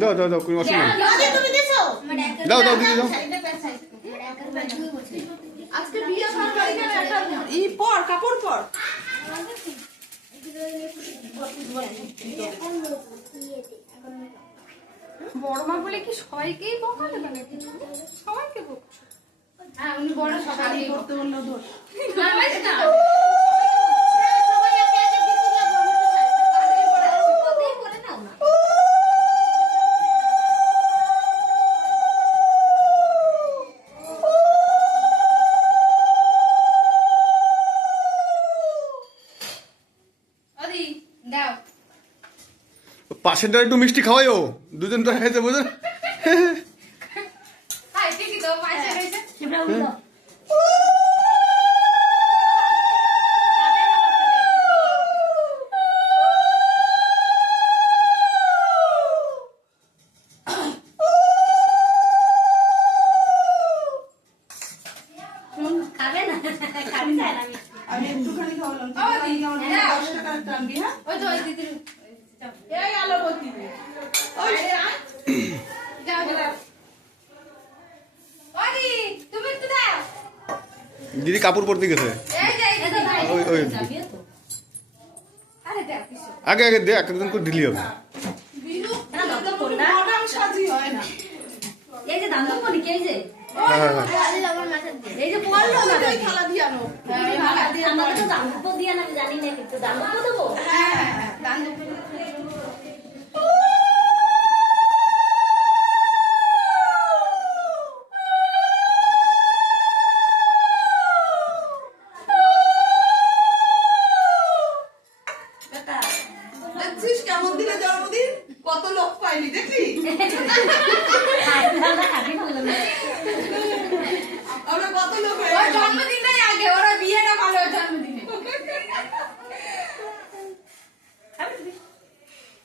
দাও দাও দাও কোনো অসুবিধা দাও দাও দিদি দাও। আজকে বিয়ে ই পর কাপড় পর বড় মা বলে কি সবাইকেই বকালে মানে সবাইকে বকছে। হ্যাঁ উনি বড় সবাই করতে বললো দোষ না ভাই না দাও পাশেরটা একটু মিষ্টি খাওয়াইও, দুজন তো খাইতে বুঝো। হাই ঠিকই তো পাশে রয়েছে খাবে না খাবি না আমি একটুখানি খাওয়ালাম 10 টাকা টানবি। হ্যাঁ ওই তো ওই দিদির এই আলো বতি ওই যাও যাও ওরি তুমি একটু দাও দিদি কাপড় পরতে গেছে। এই যে ওই ওই আরে দাও কিছু আগে আগে দে, একজন করে দিলি হবে। বিরু না দরকার পড়ে না মডার্ন সাজি হয় না। এই যে দান্ত কোনি কে এই যে হ্যাঁ হ্যাঁ হ্যাঁ এই যে পড়লো না ওই থালা দিয়ে আনো। আমাকে তো দান্ত দিয়ে না, আমি জানি না কিন্তু দান্ত দেবো। হ্যাঁ হ্যাঁ হ্যাঁ দান দেবো। দেখছিস কেমন দিলে জন্মদিন, কত লোক পাইনি দেখলি? খাবি বললো না আমরা কত লোক ওর হয়ে জন্মদিনটাই আগে ওরা বিয়েটা ভালো জন্মদিনে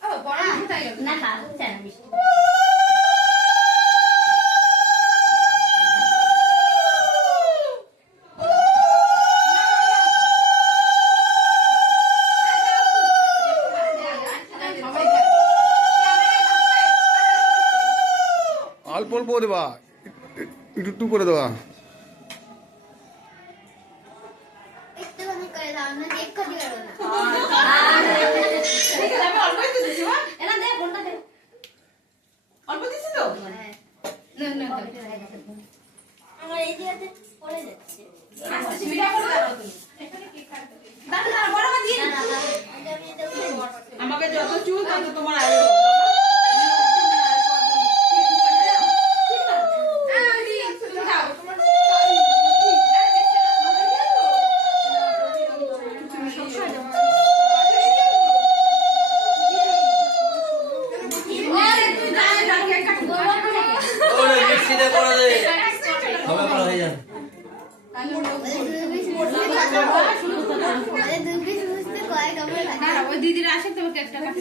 ও বড় কোথায় গেল না খাবো চাই না মিষ্টি। অল্প অল্প দেবা, একটু একটু করে দেবা। আমি অল্পই তো দিছি। মা এরা দে কোনটা দে অল্প দিছি তো। না না আমার এই দিকে পড়ে যাচ্ছে আচ্ছা বিয়ে করে দাও তুমি এখানে কি খাবে দাদা দাদা বড় মা দিয়ে আমাকে যত চুল তত তোমার আয়ু। ওই দিদির আসে তোমাকে একটা কাটে